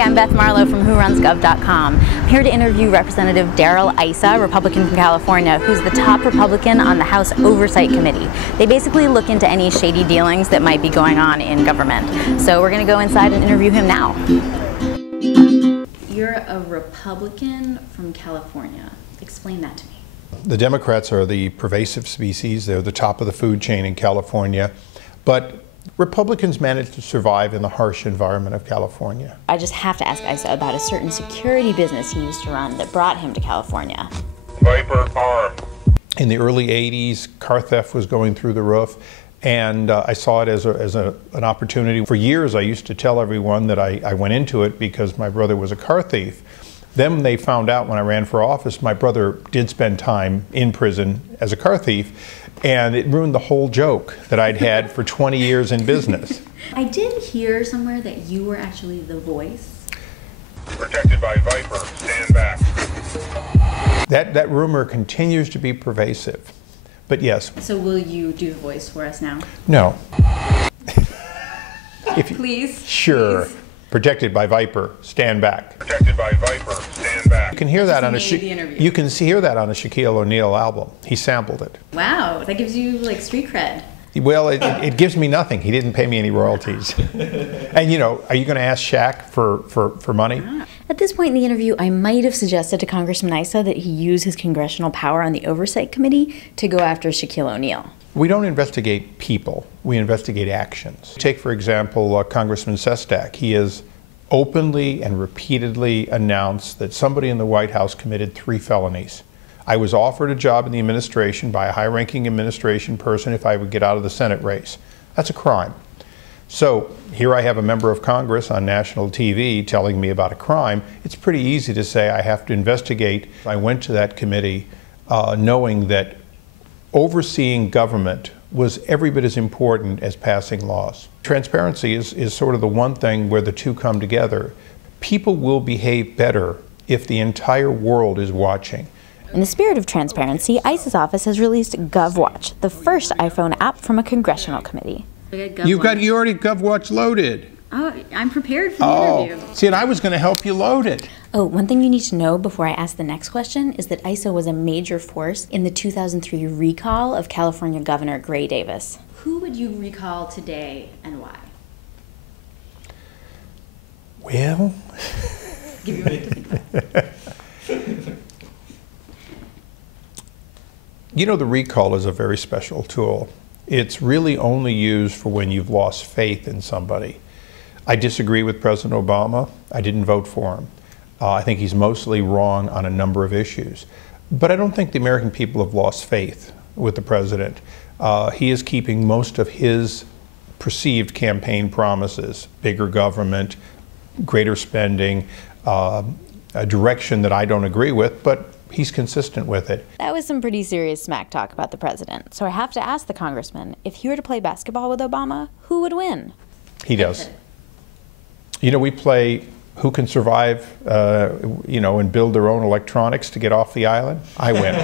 Hey, I'm Beth Marlowe from WhoRunsGov.com. I'm here to interview Representative Darrell Issa, Republican from California, who's the top Republican on the House Oversight Committee. They basically look into any shady dealings that might be going on in government. So we're going to go inside and interview him now. You're a Republican from California. Explain that to me. The Democrats are the pervasive species. They're the top of the food chain in California. But Republicans managed to survive in the harsh environment of California. I just have to ask Issa about a certain security business he used to run that brought him to California. Viper arm. In the early 80s, car theft was going through the roof, and I saw it as an opportunity. For years, I used to tell everyone that I went into it because my brother was a car thief. Then when they found out when I ran for office, my brother did spend time in prison as a car thief, and it ruined the whole joke that I'd had for 20 years in business. I did hear somewhere that you were actually the voice. Protected by Viper. Stand back. That rumor continues to be pervasive, but yes. So will you do the voice for us now? No. Please? Sure. Please. Protected by Viper, stand back. Protected by Viper. Stand back. You can hear that on a you can hear that on a Shaquille O'Neal album. He sampled it. Wow, that gives you like street cred. Well, it gives me nothing. He didn't pay me any royalties. And you know, are you going to ask Shaq for money? At this point in the interview, I might have suggested to Congressman Issa that he use his congressional power on the Oversight Committee to go after Shaquille O'Neal. We don't investigate people, we investigate actions. Take, for example, Congressman Sestak. He has openly and repeatedly announced that somebody in the White House committed 3 felonies. I was offered a job in the administration by a high-ranking administration person if I would get out of the Senate race. That's a crime. So here I have a member of Congress on national TV telling me about a crime. It's pretty easy to say I have to investigate. I went to that committee knowing that overseeing government was every bit as important as passing laws. Transparency is sort of the one thing where the two come together. People will behave better if the entire world is watching. In the spirit of transparency, Issa's office has released GovWatch, the first iPhone app from a congressional committee. You already GovWatch loaded. Oh, I'm prepared for the interview. See, and I was going to help you load it. Oh, one thing you need to know before I ask the next question is that Issa was a major force in the 2003 recall of California Governor Gray Davis. Who would you recall today and why? Well, Give you a minute to think about it. You know, the recall is a very special tool. It's really only used for when you've lost faith in somebody. I disagree with President Obama. I didn't vote for him. I think he's mostly wrong on a number of issues. But I don't think the American people have lost faith with the president. He is keeping most of his perceived campaign promises: bigger government, greater spending, a direction that I don't agree with, but he's consistent with it. That was some pretty serious smack talk about the president. So I have to ask the congressman, if he were to play basketball with Obama, who would win? He does. You know, we play who can survive, you know, and build their own electronics to get off the island. I win.